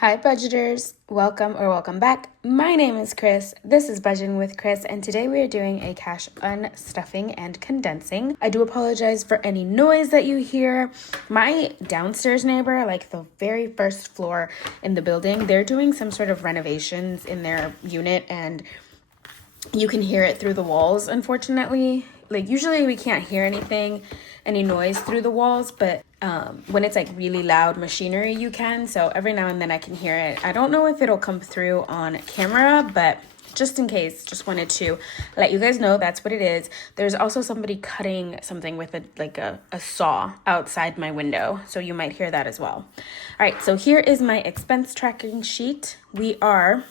Hi budgeters, welcome back. My name is Chris. This is Budgeting with Chris, and today we are doing a cash unstuffing and condensing. I do apologize for any noise that you hear. My downstairs neighbor, like the very first floor in the building, they're doing some sort of renovations in their unit, and you can hear it through the walls, unfortunately. Like usually we can't hear any noise through the walls, but when it's like really loud machinery, you can. So every now and then I can hear it. I don't know if it'll come through on camera, but just in case, just wanted to let you guys know that's what it is. There's also somebody cutting something with a saw outside my window, so you might hear that as well. All right, so here is my expense tracking sheet. We are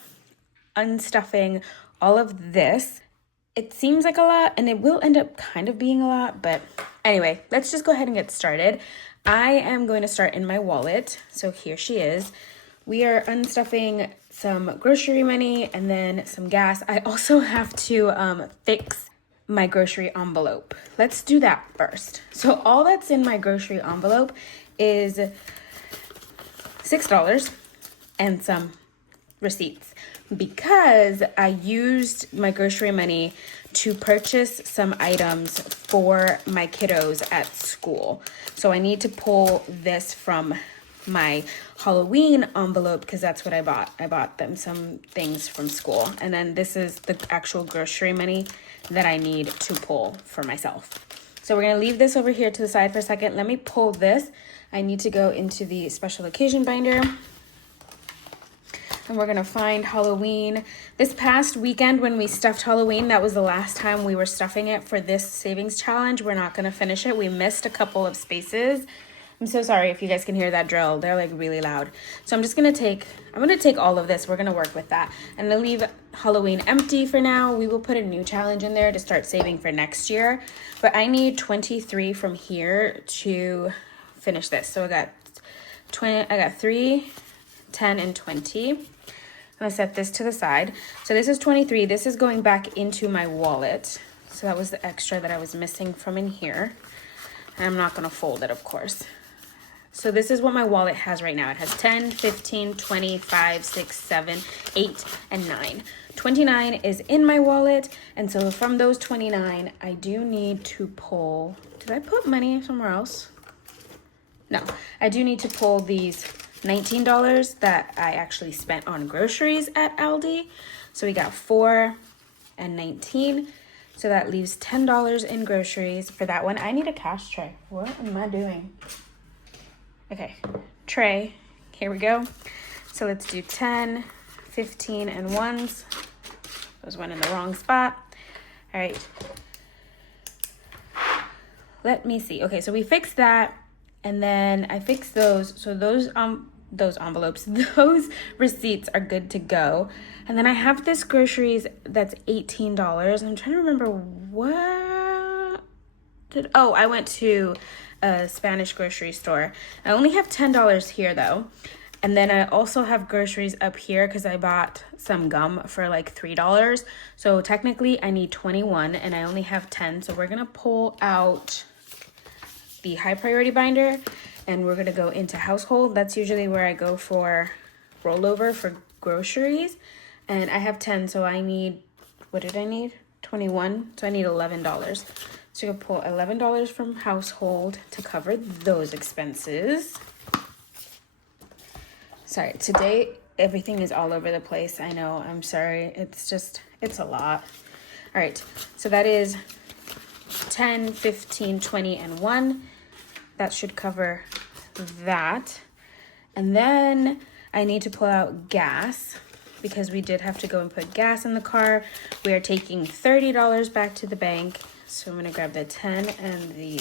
unstuffing all of this. It seems like a lot, and it will end up kind of being a lot, but anyway, let's just go ahead and get started. I am going to start in my wallet. So here she is. We are unstuffing some grocery money and then some gas. I also have to fix my grocery envelope. Let's do that first. So all that's in my grocery envelope is $6 and some receipts, because I used my grocery money to purchase some items for my kiddos at school. So I need to pull this from my Halloween envelope because that's what I bought. I bought them some things from school. And then this is the actual grocery money that I need to pull for myself. So we're gonna leave this over here to the side for a second. Let me pull this. I need to go into the special occasion binder. And we're gonna find Halloween. This past weekend when we stuffed Halloween, that was the last time we were stuffing it for this savings challenge. We're not gonna finish it. We missed a couple of spaces. I'm so sorry if you guys can hear that drill. They're like really loud. So I'm gonna take all of this. We're gonna work with that. And I'll leave Halloween empty for now. We will put a new challenge in there to start saving for next year. But I need 23 from here to finish this. So I got 3, 10, and 20. I'm gonna set this to the side. So this is 23. This is going back into my wallet. So that was the extra that I was missing from in here. And I'm not gonna fold it, of course. So this is what my wallet has right now. It has 10, 15, 20, 5, 6, 7, 8, and 9. 29 is in my wallet. And so from those 29, I do need to pull, did I put money somewhere else? No, I do need to pull these $19 that I actually spent on groceries at Aldi. So we got 4 and 19. So that leaves $10 in groceries for that one. I need a cash tray. What am I doing? Okay, tray. Here we go. So let's do 10, 15, and ones. Those went in the wrong spot. All right. Let me see. Okay, so we fixed that. And then I fixed those. So those envelopes, those receipts are good to go. And then I have this groceries that's $18. I'm trying to remember I went to a Spanish grocery store. I only have $10 here though. And then I also have groceries up here because I bought some gum for like $3. So technically I need 21 and I only have 10. So we're gonna pull out the high priority binder and we're gonna go into household. That's usually where I go for rollover for groceries. And I have 10, so I need, what did I need? 21, so I need $11. So you'll pull $11 from household to cover those expenses. Sorry, today everything is all over the place. I know, I'm sorry. It's a lot. All right, so that is 10, 15, 20, and 1. That should cover that. And then I need to pull out gas because we did have to go and put gas in the car. We are taking $30 back to the bank. So I'm gonna grab the 10 and the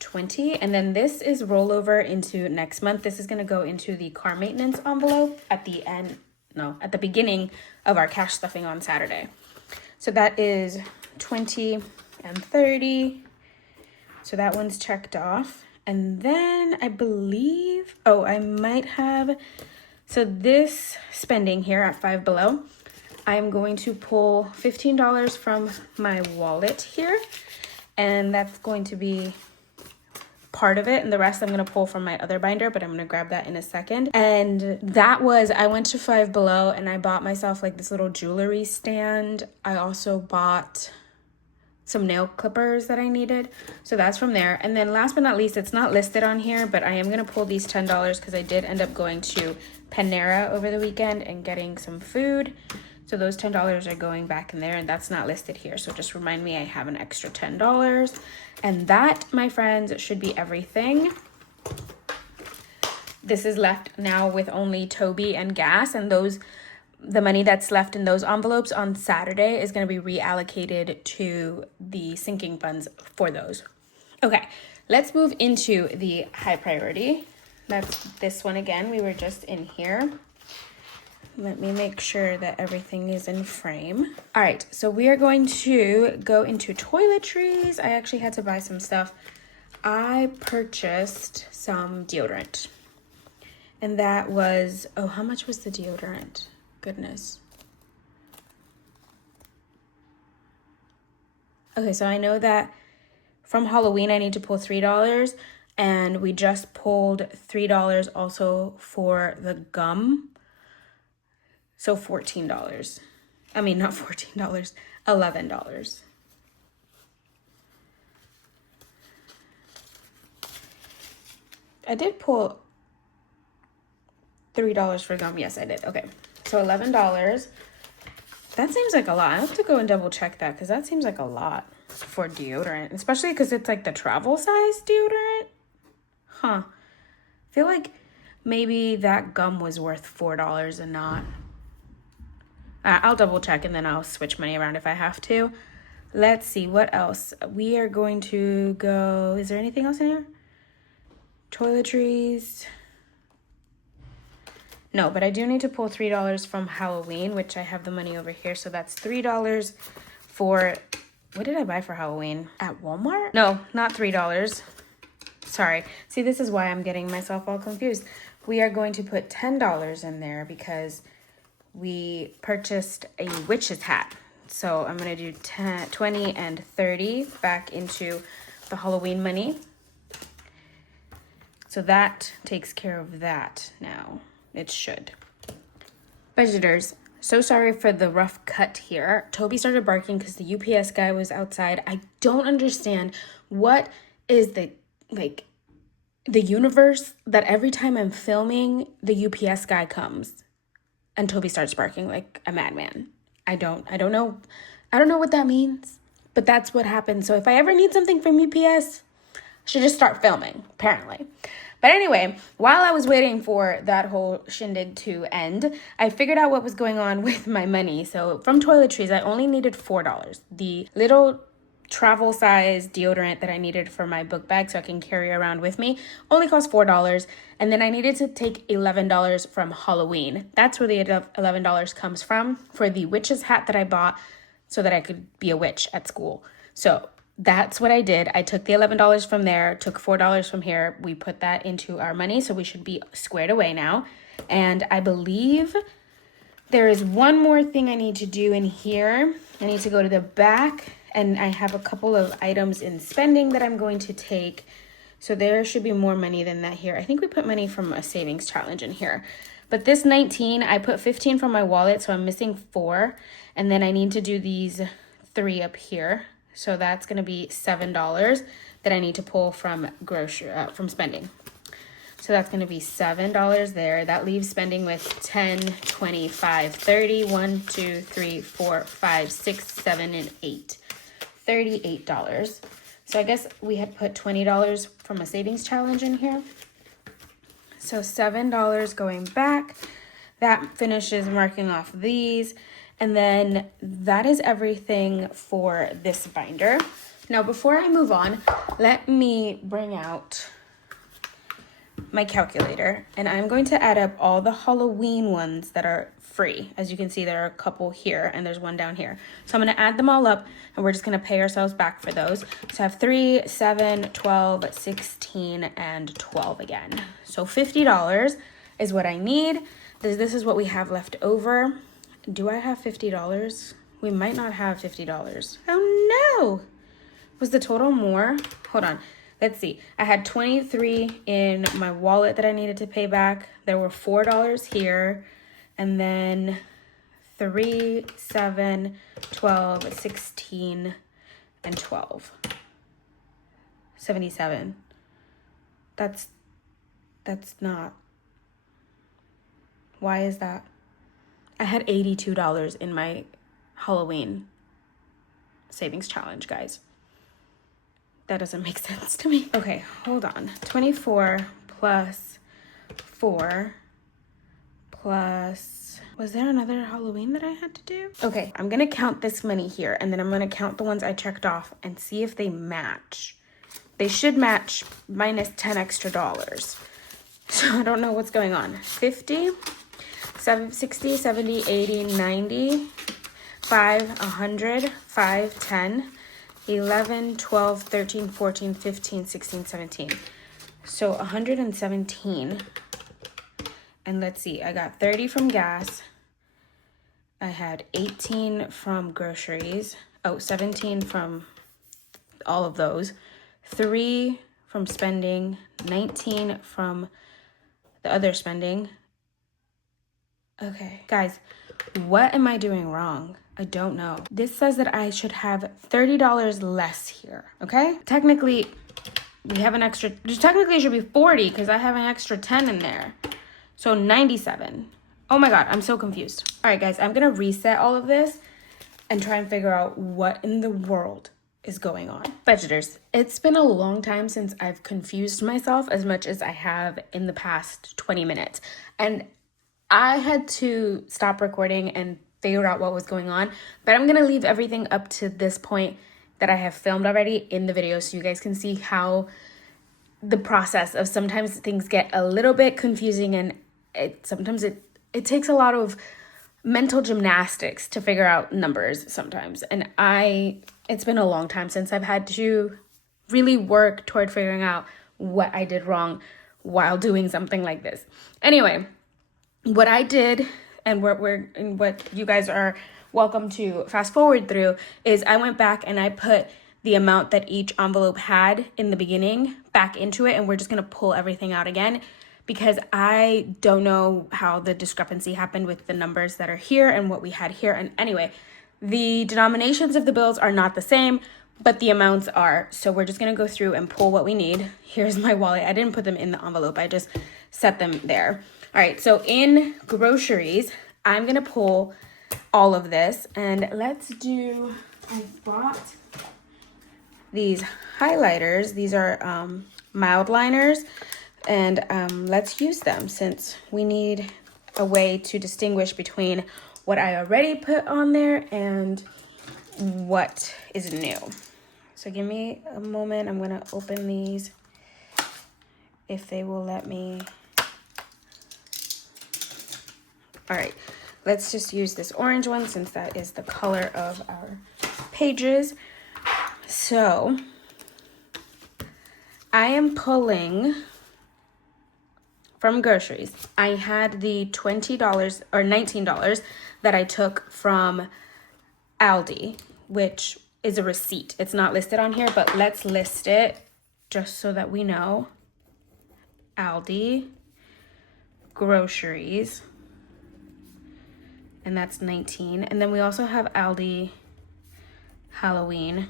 20. And then this is rollover into next month. This is gonna go into the car maintenance envelope at the beginning of our cash stuffing on Saturday. So that is 20 and 30. So that one's checked off. And then I believe, I might have, so this spending here at Five Below, I'm going to pull $15 from my wallet here. And that's going to be part of it, and the rest I'm gonna pull from my other binder, but I'm gonna grab that in a second. And that was, I went to Five Below and I bought myself like this little jewelry stand. I also bought some nail clippers that I needed, so that's from there. And then last but not least, it's not listed on here, but I am gonna pull these $10 because I did end up going to Panera over the weekend and getting some food. So those $10 are going back in there, and that's not listed here. So just remind me I have an extra $10. And that, my friends, should be everything. This is left now with only Toby and gas, and the money that's left in those envelopes on Saturday is going to be reallocated to the sinking funds for those. Okay, let's move into the high priority. That's this one again. We were just in here. Let me make sure that everything is in frame. All right, so we are going to go into toiletries. I actually had to buy some stuff. I purchased some deodorant. And that was, oh, how much was the deodorant? Goodness. Okay, so I know that from Halloween I need to pull $3, and we just pulled $3 also for the gum. So $14. I mean, not $14, $11. I did pull $3 for gum. Yes, I did. Okay. So $11. That seems like a lot. I have to go and double check that because that seems like a lot for deodorant, especially because it's like the travel size deodorant. Huh. I feel like maybe that gum was worth $4 and not. I'll double check and then I'll switch money around if I have to. Let's see what else. We are going to go. Is there anything else in here? Toiletries. No, but I do need to pull $3 from Halloween, which I have the money over here. So that's $3 for, what did I buy for Halloween? At Walmart? No, not $3. Sorry. See, this is why I'm getting myself all confused. We are going to put $10 in there because we purchased a witch's hat. So I'm going to do 10, 20, and 30 back into the Halloween money. So that takes care of that now. It should. Budgeters, so sorry for the rough cut here. Toby started barking because the UPS guy was outside. I don't understand what is the universe that every time I'm filming, the UPS guy comes and Toby starts barking like a madman. I don't know what that means, but that's what happens. So if I ever need something from UPS, I should just start filming, apparently. But anyway, while I was waiting for that whole shindig to end, I figured out what was going on with my money. So from toiletries, I only needed $4. The little travel size deodorant that I needed for my book bag so I can carry around with me only cost $4. And then I needed to take $11 from Halloween. That's where the $11 comes from for the witch's hat that I bought so that I could be a witch at school. So that's what I did. I took the $11 from there, took $4 from here. We put that into our money, so we should be squared away now. And I believe there is one more thing I need to do in here. I need to go to the back, and I have a couple of items in spending that I'm going to take. So there should be more money than that here. I think we put money from a savings challenge in here. But this 19, I put 15 from my wallet, so I'm missing 4. And then I need to do these 3 up here. So that's going to be $7 that I need to pull from from spending. So that's going to be $7 there. That leaves spending with 10, 25, 30, 1, 2, 3, 4, 5, 6, 7, and 8. $38. So I guess we had put $20 from a savings challenge in here. So $7 going back. That finishes marking off these. And then that is everything for this binder. Now, before I move on, let me bring out my calculator. And I'm going to add up all the Halloween ones that are free. As you can see, there are a couple here and there's one down here. So I'm going to add them all up and we're just going to pay ourselves back for those. So I have 3, 7, 12, 16, and 12 again. So $50 is what I need. This is what we have left over. Do I have $50? We might not have $50. Oh no! Was the total more? Hold on. let's see. I had $23 in my wallet that I needed to pay back. There were $4 here, and then 3, 7, 12, 16, and 12. 77. That's not. Why is that? I had $82 in my Halloween savings challenge, guys. That doesn't make sense to me. Okay, hold on. 24 plus 4 plus... Was there another Halloween that I had to do? Okay, I'm gonna count this money here, and then I'm gonna count the ones I checked off and see if they match. They should match minus 10 extra dollars. So I don't know what's going on. 50, 60, 70, 80, 90, 5, 100, 5, 10, 11, 12, 13, 14, 15, 16, 17. So 117. And let's see, I got 30 from gas. I had 18 from groceries. Oh, 17 from all of those. 3 from spending. 19 from the other spending. Okay, guys, what am I doing wrong? I don't know. This says that I should have $30 less here, okay? Technically, we have an extra, technically it should be 40 because I have an extra 10 in there. So 97. Oh my God, I'm so confused. All right, guys, I'm gonna reset all of this and try and figure out what in the world is going on. Budgeters, it's been a long time since I've confused myself as much as I have in the past 20 minutes. And I had to stop recording and figure out what was going on, but I'm gonna leave everything up to this point that I have filmed already in the video so you guys can see how the process of sometimes things get a little bit confusing, and sometimes it takes a lot of mental gymnastics to figure out numbers sometimes. And it's been a long time since I've had to really work toward figuring out what I did wrong while doing something like this. Anyway, what I did and what you guys are welcome to fast forward through is I went back and I put the amount that each envelope had in the beginning back into it, and we're just gonna pull everything out again because I don't know how the discrepancy happened with the numbers that are here and what we had here. And anyway, the denominations of the bills are not the same, but the amounts are. So we're just gonna go through and pull what we need. Here's my wallet. I didn't put them in the envelope. I just set them there. All right, so in groceries, I'm gonna pull all of this, and let's do, I bought these highlighters. These are mild liners, and let's use them since we need a way to distinguish between what I already put on there and what is new. So give me a moment. I'm gonna open these if they will let me. All right, let's just use this orange one since that is the color of our pages. So I am pulling from groceries. I had the $20 or $19 that I took from Aldi, which is a receipt. It's not listed on here, but let's list it just so that we know. Aldi, groceries, and that's 19. And then we also have Aldi Halloween,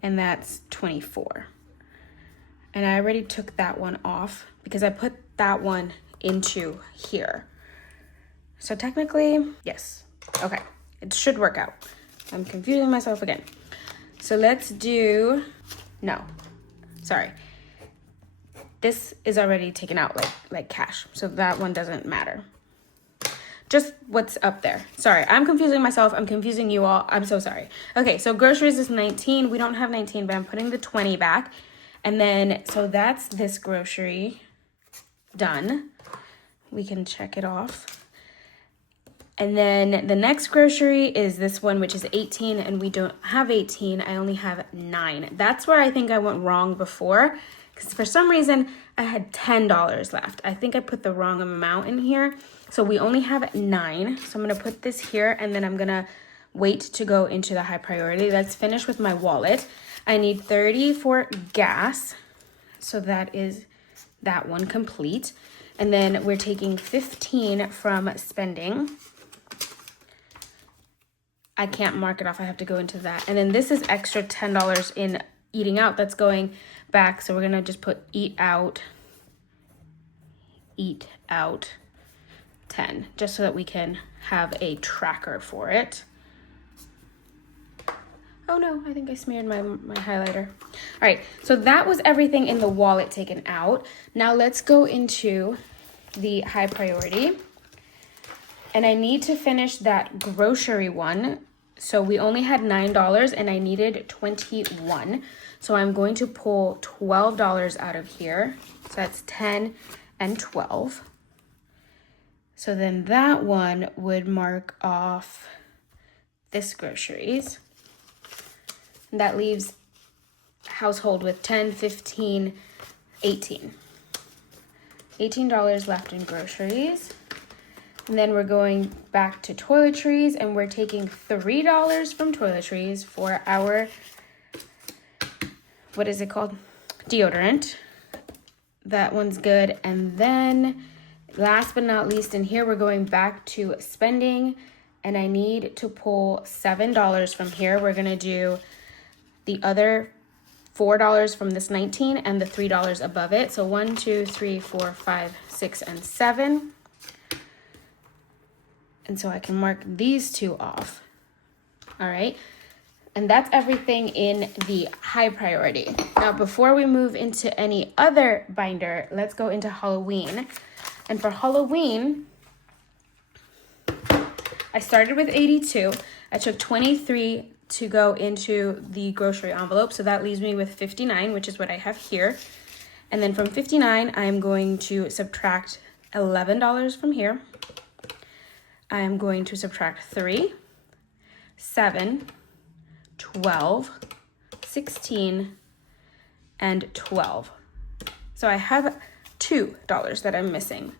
and that's 24. And I already took that one off because I put that one into here. So technically, yes. Okay, it should work out. I'm confusing myself again. So let's do, no, sorry. This is already taken out like cash, so that one doesn't matter. Just what's up there. Sorry, I'm confusing myself. I'm confusing you all. I'm so sorry. Okay, so groceries is 19. We don't have 19, but I'm putting the 20 back. And then, so that's this grocery done. We can check it off. And then the next grocery is this one, which is 18, and we don't have 18. I only have 9. That's where I think I went wrong before, because for some reason I had $10 left. I think I put the wrong amount in here. So we only have 9. So I'm gonna put this here, and then I'm gonna wait to go into the high priority. Let's finish with my wallet. I need 30 for gas. So that is that one complete. And then we're taking 15 from spending. I can't mark it off. I have to go into that. And then this is extra $10 in eating out that's going back. So we're going to just put eat out 10, just so that we can have a tracker for it. Oh no, I think I smeared my highlighter. All right, so that was everything in the wallet taken out. Now let's go into the high priority. And I need to finish that grocery one. So we only had $9 and I needed 21. So I'm going to pull $12 out of here. So that's 10 and 12. So then that one would mark off this groceries. And that leaves household with 10, 15, 18. $18 left in groceries. And then we're going back to toiletries and we're taking $3 from toiletries for our, what is it called? Deodorant. That one's good. And then last but not least in here, we're going back to spending and I need to pull $7 from here. We're gonna do the other $4 from this 19 and the $3 above it. So 1, 2, 3, 4, 5, 6, and 7. And so I can mark these two off. All right. And that's everything in the high priority. Now, before we move into any other binder, let's go into Halloween. And for Halloween, I started with 82. I took 23 to go into the grocery envelope. So that leaves me with 59, which is what I have here. And then from 59, I'm going to subtract $11 from here. I am going to subtract 3, 7, 12, 16, and 12. So I have $2 that I'm missing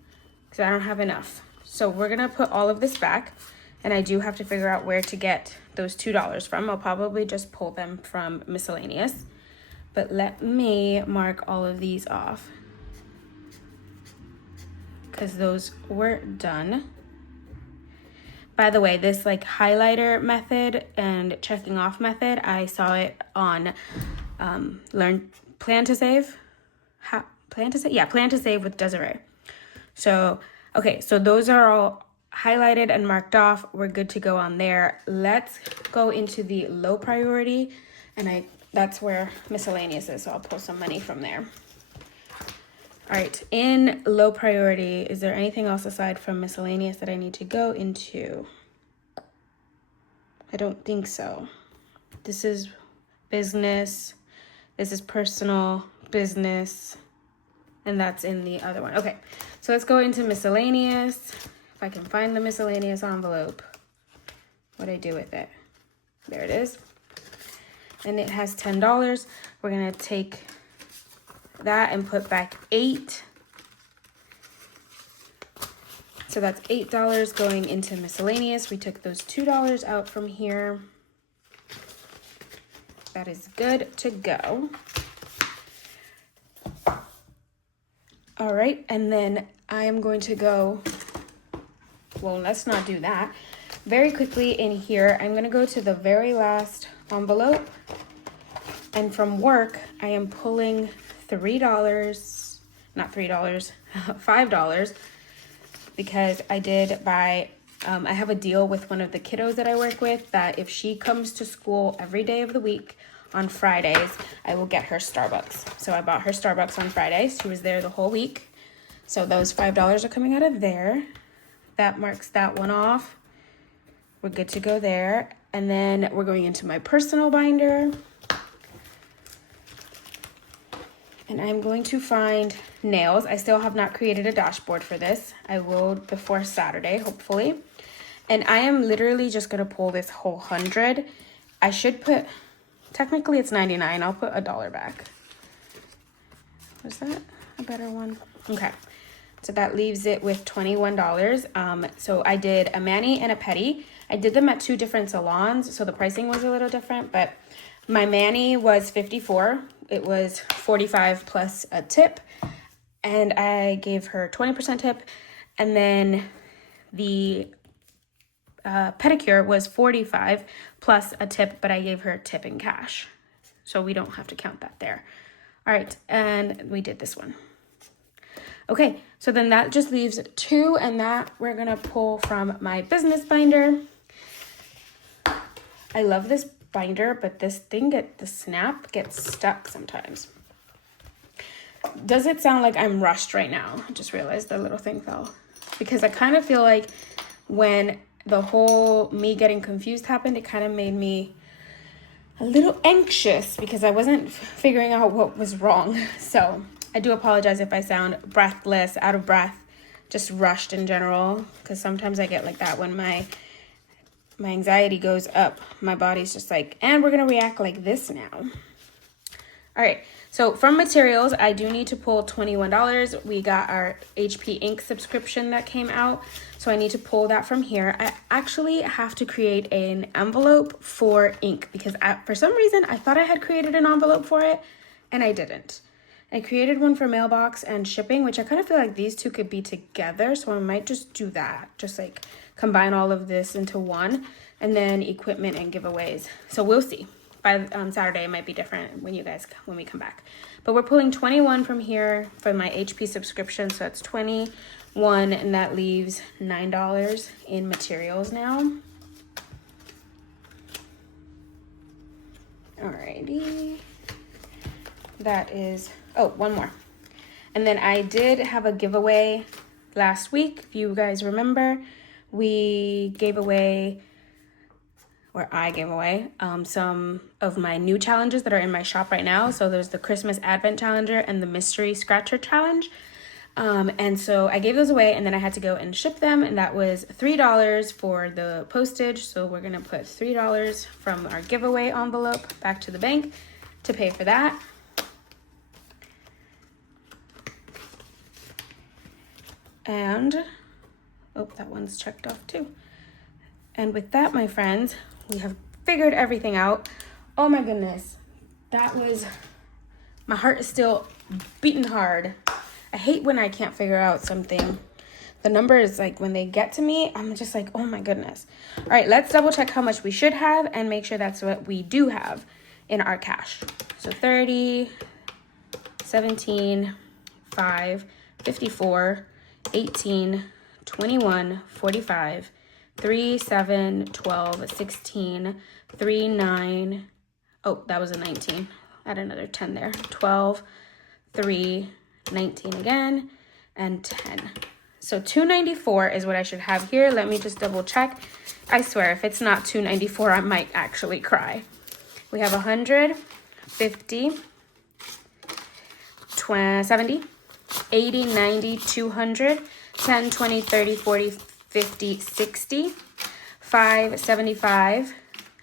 because I don't have enough. So we're gonna put all of this back and I do have to figure out where to get those $2 from. I'll probably just pull them from miscellaneous, but let me mark all of these off because those were done. By the way, this like highlighter method and checking off method, I saw it on Plan to Save with Desiree. So, okay, so those are all highlighted and marked off. We're good to go on there. Let's go into the low priority, and that's where miscellaneous is, so I'll pull some money from there. All right, in low priority, is there anything else aside from miscellaneous that I need to go into? I don't think so. This is business, this is personal, business, and that's in the other one. Okay, so let's go into miscellaneous. If I can find the miscellaneous envelope, what do I do with it? There it is. And it has $10. We're gonna take that and put back 8. So that's $8 going into miscellaneous. We took those $2 out from here. That is good to go. All right, and then I am going to go, well, let's not do that. Very quickly in here, I'm gonna go to the very last envelope. And from work, I am pulling $3, not $3, $5, because I did buy, I have a deal with one of the kiddos that I work with that if she comes to school every day of the week on Fridays, I will get her Starbucks. So I bought her Starbucks on Fridays. She was there the whole week. So those $5 are coming out of there. That marks that one off. We're good to go there. And then we're going into my personal binder. And I'm going to find nails. I still have not created a dashboard for this. I will before Saturday, hopefully. And I am literally just gonna pull this whole 100. I should put, technically it's 99. I'll put $1 back. Was that a better one? Okay, so that leaves it with $21. So I did a mani and a pedi. I did them at 2 different salons, so the pricing was a little different, but My Manny was 54. It was 45 plus a tip, and I gave her 20% tip. And then the pedicure was 45 plus a tip, but I gave her a tip in cash, so we don't have to count that there. All right, and we did this one. Okay, so then that just leaves 2, and that we're gonna pull from my business binder. I love this binder, but this thing the snap gets stuck sometimes. Does it sound like I'm rushed right now? I just realized the little thing fell, because I kind of feel like when the whole me getting confused happened, it kind of made me a little anxious because I wasn't figuring out what was wrong. So I do apologize if I sound breathless, out of breath, just rushed in general, because sometimes I get like that when my anxiety goes up. My body's just like, and we're gonna react like this now. All right, so from materials, I do need to pull $21. We got our HP ink subscription that came out, so I need to pull that from here. I actually have to create an envelope for ink because for some reason I thought I had created an envelope for it, and I didn't. I created one for mailbox and shipping, which I kind of feel like these two could be together, so I might just do that, just like combine all of this into one, and then equipment and giveaways. So we'll see. By Saturday, it might be different when we come back. But we're pulling 21 from here for my HP subscription, so that's 21, and that leaves $9 in materials now. Alrighty. That is, oh, one more. And then I did have a giveaway last week. If you guys remember, we gave away, or I gave away some of my new challenges that are in my shop right now. So there's the Christmas Advent Challenger and the Mystery Scratcher Challenge. And so I gave those away, and then I had to go and ship them, and that was $3 for the postage. So we're gonna put $3 from our giveaway envelope back to the bank to pay for that. And, oh, that one's checked off too. And with that, my friends, we have figured everything out. Oh my goodness, my heart is still beating hard. I hate when I can't figure out something. The numbers, like when they get to me, I'm just like, oh my goodness. All right, let's double check how much we should have and make sure that's what we do have in our cash. So 30, 17, 5, 54, 18, 21, 45, 3, 7, 12, 16, 3, 9. Oh, that was a 19. Add another 10 there. 12, 3, 19 again, and 10. So 294 is what I should have here. Let me just double check. I swear, if it's not 294, I might actually cry. We have 100, 50, 20, 70, 80, 90, 200, 10, 20, 30, 40, 50, 60, 5, 75,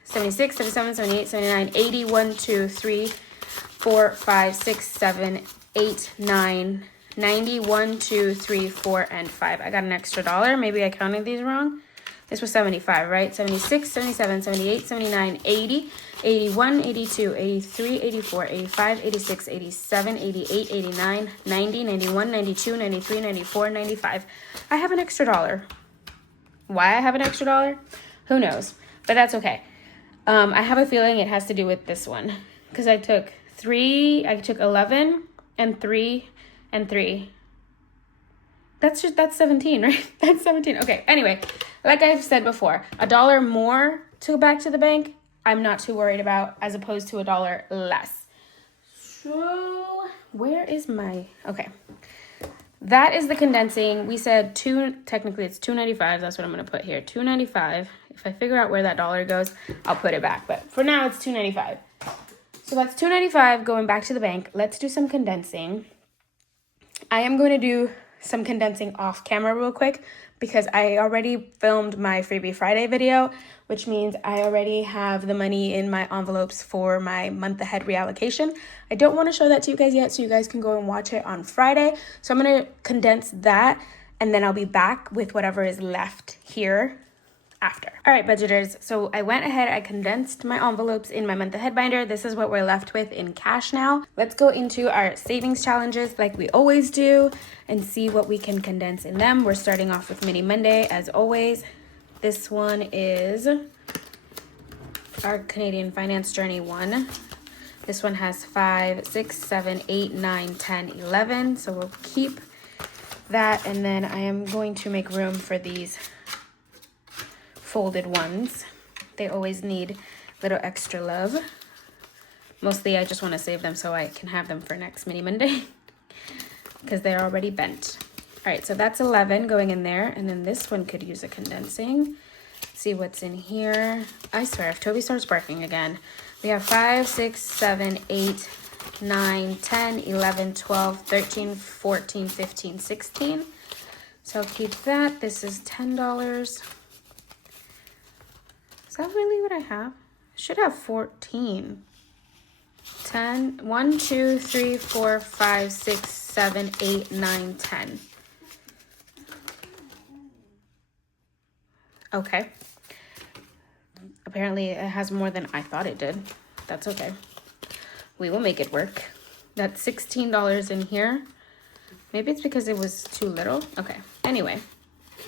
76, 77, 78, 79, 80, 1, 2, 3, 4, 5, 6, 7, 8, 9, 90, 1, 2, 3, 4, and 5. I got an extra dollar. Maybe I counted these wrong. This was 75, right? 76, 77, 78, 79, 80, 81, 82, 83, 84, 85, 86, 87, 88, 89, 90, 91, 92, 93, 94, 95. I have an extra dollar. Why I have an extra dollar? Who knows? But that's okay. I have a feeling it has to do with this one, because I took 11 and 3 and 3. That's 17, right? That's 17. Okay, anyway, like I've said before, $1 more to go back to the bank, I'm not too worried about, as opposed to $1 less. So where is my, okay. That is the condensing. We said technically it's $2.95. That's what I'm going to put here. $2.95. If I figure out where that dollar goes, I'll put it back. But for now, it's $2.95. So that's $2.95 going back to the bank. Let's do some condensing. I am going to do some condensing off camera real quick because I already filmed my Freebie Friday video, which means I already have the money in my envelopes for my month ahead reallocation. I don't want to show that to you guys yet, so you guys can go and watch it on Friday. So I'm going to condense that, and then I'll be back with whatever is left here after. All right, budgeters. So I went ahead, I condensed my envelopes in my month ahead binder. This is what we're left with in cash now. Let's go into our savings challenges like we always do and see what we can condense in them. We're starting off with Mini Monday as always. This one is our Canadian Finance Journey one. This one has 5, 6, 7, 8, 9, 10, 11. So we'll keep that, and then I am going to make room for these folded ones. They always need a little extra love. Mostly I just want to save them so I can have them for next Mini Monday because they're already bent. All right, so that's 11 going in there, and then this one could use a condensing. See what's in here. I swear, if Toby starts barking again. We have 5, 6, 7, 8, 9, 10, 11, 12, 13, 14, 15, 16. So I'll keep that. This is $10. Is that really what I have? I should have 14. 10, 1, 2, 3, 4, 5, 6, 7, 8, 9, 10. Okay. Apparently it has more than I thought it did. That's okay. We will make it work. That's $16 in here. Maybe it's because it was too little. Okay. Anyway,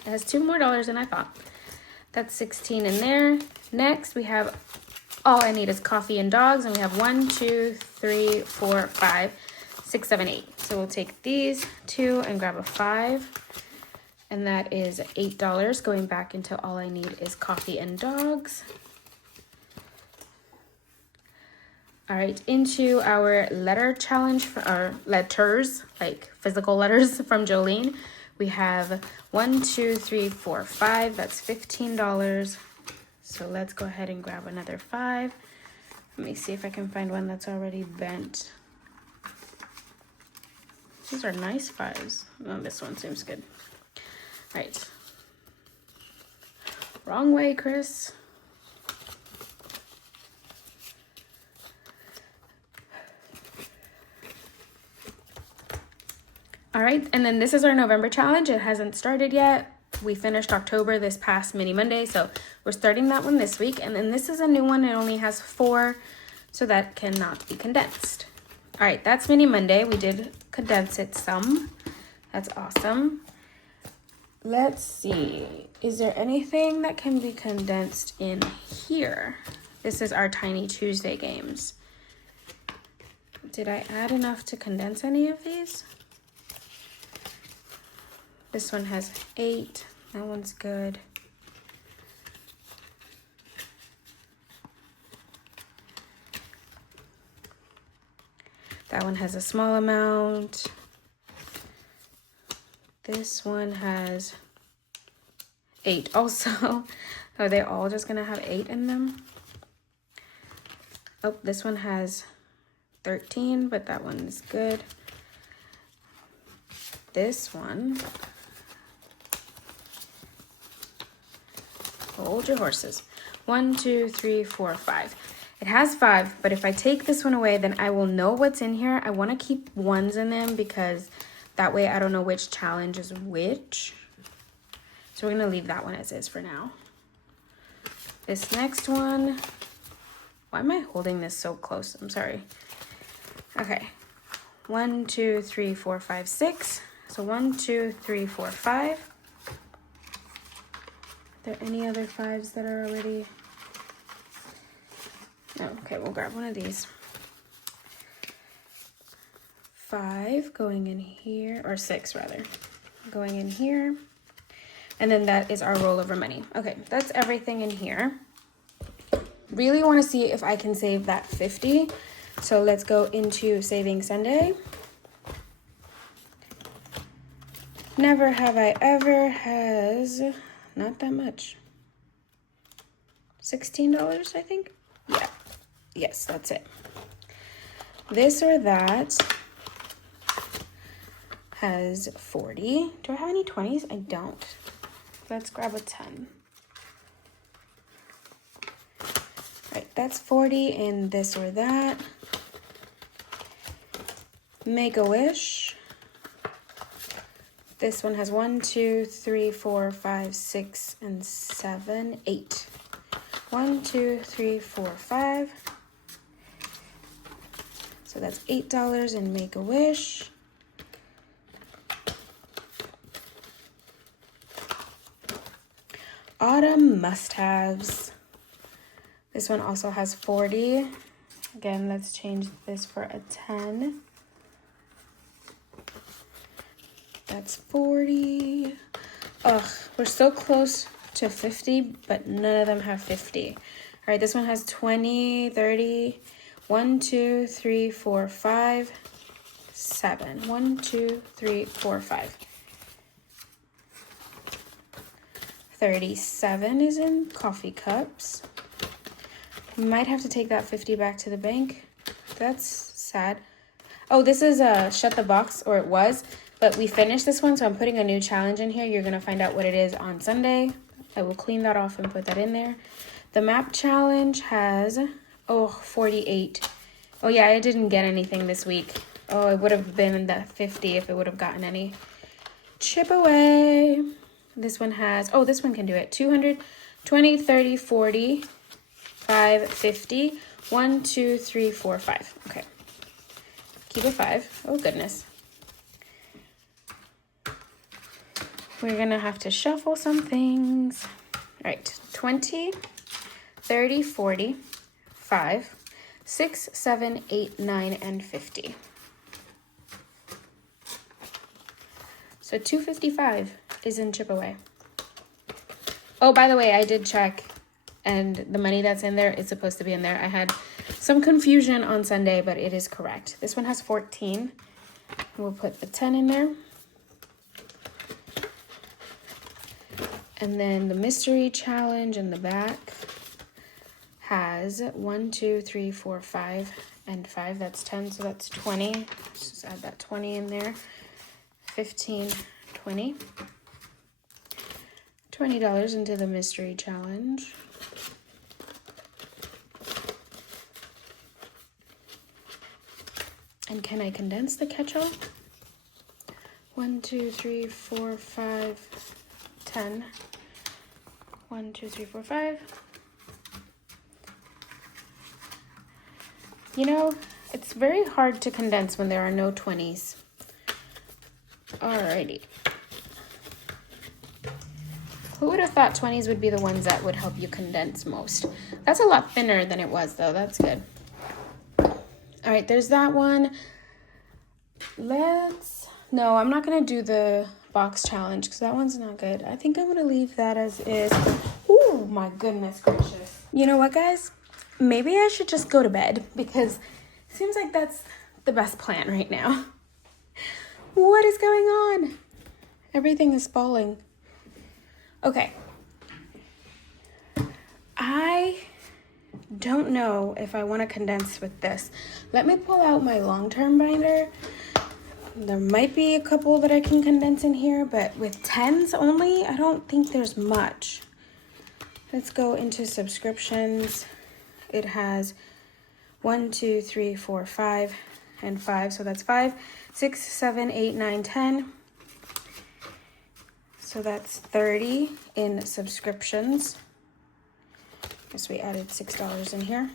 it has $2 more than I thought. That's 16 in there. Next, we have all I need is coffee and dogs, and we have 1, 2, 3, 4, 5, 6, 7, 8. So we'll take these two and grab a 5. And that is $8 going back into all I need is coffee and dogs. All right, into our letter challenge, for our letters, like physical letters from Jolene. We have 1, 2, 3, 4, 5. That's $15. So let's go ahead and grab another 5. Let me see if I can find one that's already bent. These are nice 5s. Oh, this one seems good. All right. Wrong way, Chris. All right, and then this is our November challenge. It hasn't started yet. We finished October this past Mini Monday, so we're starting that one this week. And then this is a new one. It only has 4, so that cannot be condensed. All right, that's Mini Monday. We did condense it some. That's awesome. Let's see. Is there anything that can be condensed in here? This is our Tiny Tuesday games. Did I add enough to condense any of these? This one has 8. That one's good. That one has a small amount. This one has 8 also. Are they all just gonna have 8 in them? Oh, this one has 13, but that one is good. This one, hold your horses. 1, 2, 3, 4, 5. It has 5, but if I take this one away, then I will know what's in here. I want to keep 1s in them because that way I don't know which challenge is which. So we're going to leave that one as is for now. This next one, why am I holding this so close? I'm sorry. Okay. 1, 2, 3, 4, 5, 6. So 1, 2, 3, 4, 5. Are there any other 5s that are already? No, okay, we'll grab one of these. 5 going in here, or 6 rather, going in here. And then that is our rollover money. Okay, that's everything in here. Really want to see if I can save that 50. So let's go into Saving Sunday. Never have I ever has not that much. $16, I think. Yeah. Yes, that's it. This or that has 40. Do I have any 20s? I don't. Let's grab a 10. Right, that's 40 in this or that. Make a Wish. This one has 1, 2, 3, 4, 5, 6, and 7, 8. 1, 2, 3, 4, 5. So that's $8 in Make-A-Wish. Autumn must-haves. This one also has 40. Again, let's change this for a 10. That's 40. Ugh, we're so close to 50, but none of them have 50. All right, this one has 20, 30. 1, 2, 3, 4, 5, 7. 1, 2, 3, 4, 5. 37 is in coffee cups. Might have to take that 50 back to the bank. That's sad. Oh, this is Shut the Box, or it was, but we finished this one, so I'm putting a new challenge in here. You're going to find out what it is on Sunday. I will clean that off and put that in there. The map challenge has, 48. Oh, yeah, I didn't get anything this week. Oh, it would have been that 50 if it would have gotten any. Chip away. This one has, this one can do it. 200, 20, 30, 40, 5, 50. 1, 2, 3, 4, 5. Okay. Keep a 5. Oh, goodness. We're going to have to shuffle some things. All right. 20, 30, 40, 5, 6, 7, 8, 9, and 50. So 255 is in chip away. Oh, by the way, I did check, and the money that's in there is supposed to be in there. I had some confusion on Sunday, but it is correct. This one has 14. We'll put the 10 in there. And then the mystery challenge in the back has 1, 2, 3, 4, 5, and 5. That's 10, so that's 20. Let's just add that 20 in there. 15, 20. $20 into the mystery challenge. And can I condense the catch-all? 1, 2, 3, 4, 5, 10. 1, 2, 3, 4, 5. You know, it's very hard to condense when there are no 20s. Alrighty. Who would have thought 20s would be the ones that would help you condense most? That's a lot thinner than it was, though. That's good. Alright, there's that one. No, I'm not going to do the box challenge because that one's not good. I think I'm going to leave that as is. Oh, my goodness gracious. You know what, guys? Maybe I should just go to bed because it seems like that's the best plan right now. What is going on? Everything is falling. Okay. I don't know if I want to condense with this. Let me pull out my long-term binder. There might be a couple that I can condense in here, but with 10s only, I don't think there's much. Let's go into subscriptions. It has 1, 2, 3, 4, 5, and 5. So that's 5, 6, 7, 8, 9, 10. So that's 30 in subscriptions. Guess we added $6 in here.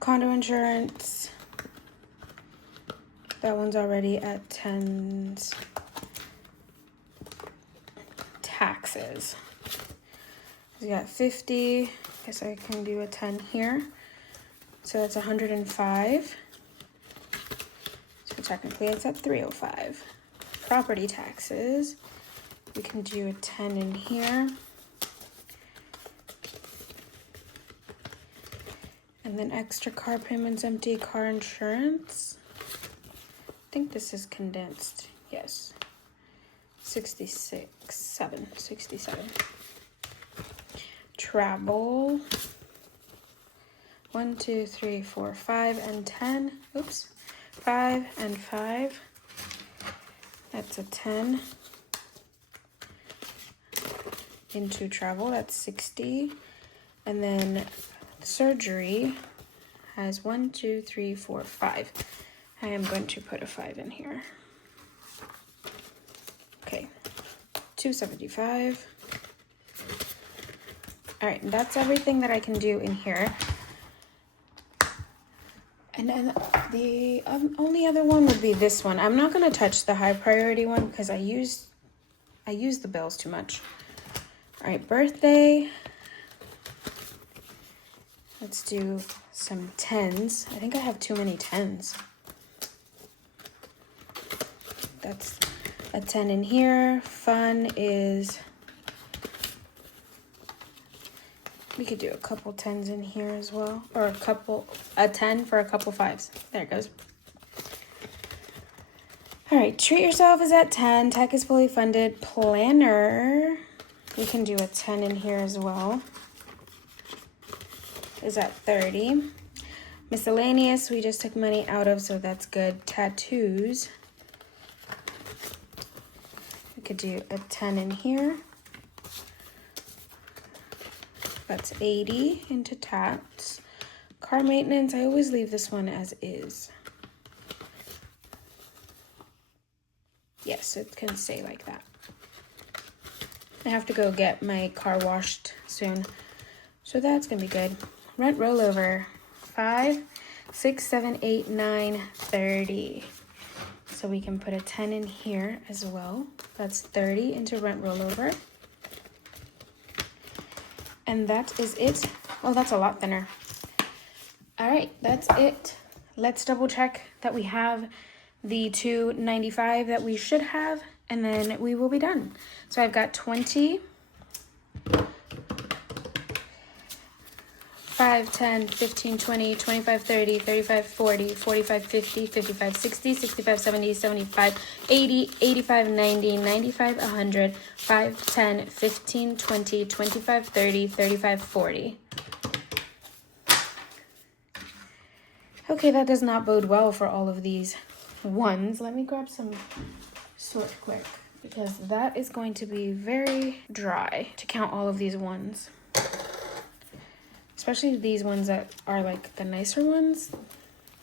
Condo insurance. That one's already at 10s. Taxes. We got 50. Guess I can do a 10 here. So that's 105. So technically it's at 305. Property taxes. We can do a 10 in here. And then extra car payments, empty car insurance. I think this is condensed. Yes. 67. Travel. 1, 2, 3, 4, 5, and 10. Oops. 5 and 5. That's a 10. Into travel, that's 60. And then surgery has 1, 2, 3, 4, 5. I am going to put a 5 in here. $275. All right, that's everything that I can do in here. And then the only other one would be this one. I'm not gonna touch the high priority one because I use the bills too much. All right, birthday. Let's do some 10s. I think I have too many 10s. That's a 10 in here. Fun is, we could do a couple 10s in here as well, or a 10 for a couple 5s. There it goes. All right, treat yourself is at 10. Tech is fully funded. Planner, we can do a 10 in here as well. Is at 30. Miscellaneous, we just took money out of, so that's good. Tattoos, we could do a 10 in here. That's 80 into tats. Car maintenance, I always leave this one as is. Yes, it can stay like that. I have to go get my car washed soon, so that's gonna be good. Rent rollover, 5, 6, 7, 8, 9, 30. So we can put a 10 in here as well. That's 30 into rent rollover. And that is it. Oh, that's a lot thinner. All right, that's it. Let's double check that we have the $295 that we should have, and then we will be done. So I've got 20, 5, 10, 15, 20, 25, 30, 35, 40, 45, 50, 55, 60, 65, 70, 75, 80, 85, 90, 95, 100, 5, 10, 15, 20, 25, 30, 35, 40. Okay, that does not bode well for all of these ones. Let me grab some sort quick, because that is going to be very dry to count all of these ones. Especially these ones that are like the nicer ones.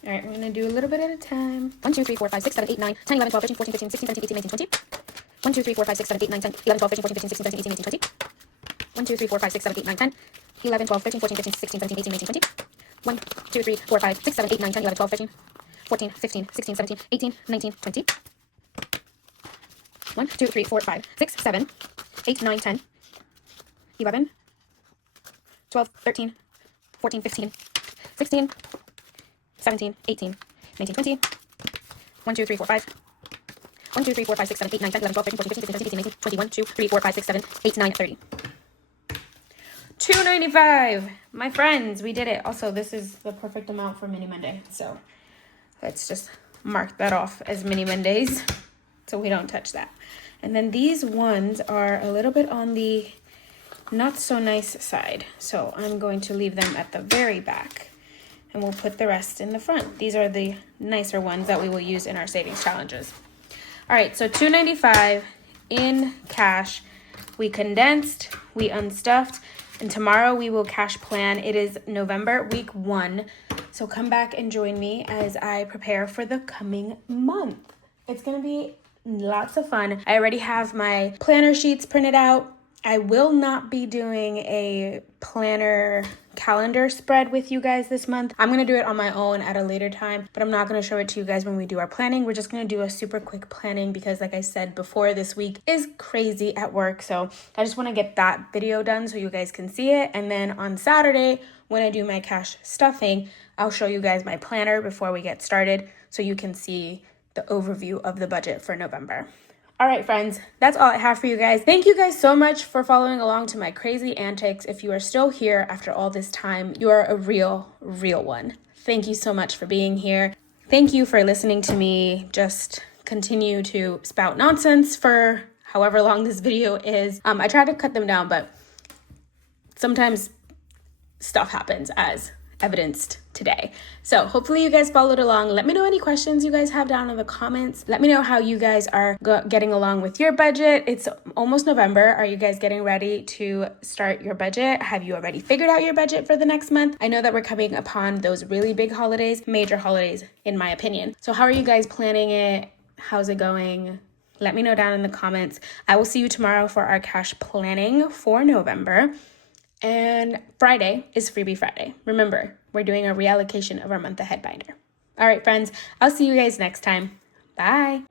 All right, we're gonna do a little bit at a time. 1, 2, 3, 4, 5, 6, 7, 8, 9, 10, 11, 12, 13, 14, 15, 16, 17, 18, 19, 20. 1, 2, 3, 4, 5, 6, 7, 8, 9, 10, 11, 12, 13, 14, 15, 16, 17, 18, 19, 20. 1, 2, 3, 4, 5, 6, 7, 8, 9, 10, 11, 12, 13, 14, 15, 16, 17, 18, 19, 20. 1, 2, 3, 4, 5, 6, 7, 8, 9, 10, 11, 12, 13, 14, 15, 16, 17, 18, 19, 20. 1, 2, 3, 4, 5, 6, 7, 8, 9, 10, 11, 12, 13, 14, 15, 16, 17, 18, 19, 20. 1, 2, 3, 4, 5. 1, 2, 3, 4, 5, 6, 7, 8, 9, 10, 11, 12, 13, 14, 15, 16, 17, 18, 19, 20. 1, 2, 3, 4, 5, 6, 7, 8, 9, 30. $295. My friends, we did it. Also, this is the perfect amount for Mini Monday. So let's just mark that off as Mini Mondays so we don't touch that. And then these ones are a little bit on the not so nice side. So I'm going to leave them at the very back, and we'll put the rest in the front. These are the nicer ones that we will use in our savings challenges. All right, so $295 in cash. We condensed, we unstuffed, and tomorrow we will cash plan. It is November week 1. So come back and join me as I prepare for the coming month. It's gonna be lots of fun. I already have my planner sheets printed out. I will not be doing a planner calendar spread with you guys this month. I'm gonna do it on my own at a later time, but I'm not gonna show it to you guys when we do our planning. We're just gonna do a super quick planning because, like I said before, this week is crazy at work. So I just wanna get that video done so you guys can see it. And then on Saturday, when I do my cash stuffing, I'll show you guys my planner before we get started so you can see the overview of the budget for November. All right, friends, that's all I have for you guys. Thank you guys so much for following along to my crazy antics. If you are still here after all this time, you are a real one. Thank you so much for being here. Thank you for listening to me just continue to spout nonsense for however long this video is. I try to cut them down, but sometimes stuff happens, as evidenced today. So hopefully you guys followed along. Let me know any questions you guys have down in the comments. Let me know how you guys are getting along with your budget. It's almost November. Are you guys getting ready to start your budget? Have you already figured out your budget for the next month? I know that we're coming upon those really big holidays, major holidays in my opinion. So how are you guys planning it? How's it going? Let me know down in the comments. I will see you tomorrow for our cash planning for November. And Friday is Freebie Friday. Remember, we're doing a reallocation of our month ahead binder. All right, friends, I'll see you guys next time. Bye.